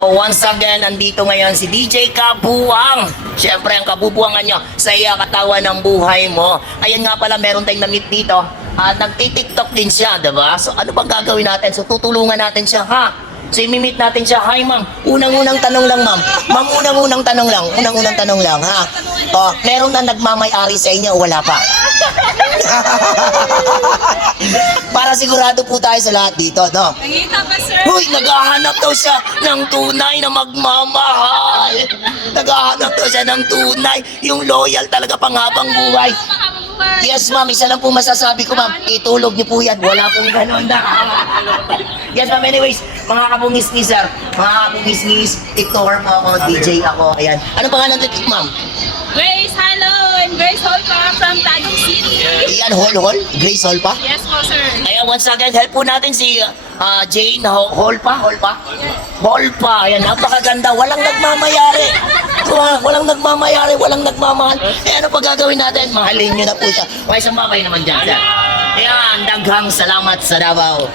Once again, andito ngayon si DJ Kabuang. Siyempre, ang kabubuangan niya sa iya katawan ng buhay mo. Ayan nga pala, meron tayong na-meet dito. At nagtitiktok din siya, diba? So, ano bang gagawin natin? So, tutulungan natin siya, ha? So, imimit natin siya. Hi, ma'am. Unang-unang tanong lang, ma'am. Ma'am, unang-unang tanong lang. Unang-unang tanong lang, ha? Oh, meron na nagmamay-ari sa inyo o wala pa? Sigurado po tayo sa lahat dito, no? Nangita pa, sir. Uy, naghahanap daw siya ng tunay na magmamahal. Naghahanap daw siya ng tunay, yung loyal talaga panghabang buhay. Yes, ma'am. Isa lang po masasabi ko, ma'am. Itulog niyo po yan. Wala pong ganun na. yes, ma'am. Anyways, mga kabungis-ngis, sir. Mga kabungis-ngis, TikToker po ako, DJ ako. Ayan. Ano pangalan ng TikTok, ma'am? Grace, Iyan, Hol Hol? Grace Hol pa? Yes po, sir. Ayan, once again, help po natin si ah, Jane Ho- Hall pa, Hall pa? Hall pa, ayan, napakaganda, walang nagmamayari. Wala- Walang nagmamayari, walang nagmamahal. Eh, ano pa gagawin natin? Mahalin nyo na po siya. Okay, sumabay naman dyan, sir. Ayan, daghang salamat sa Davao.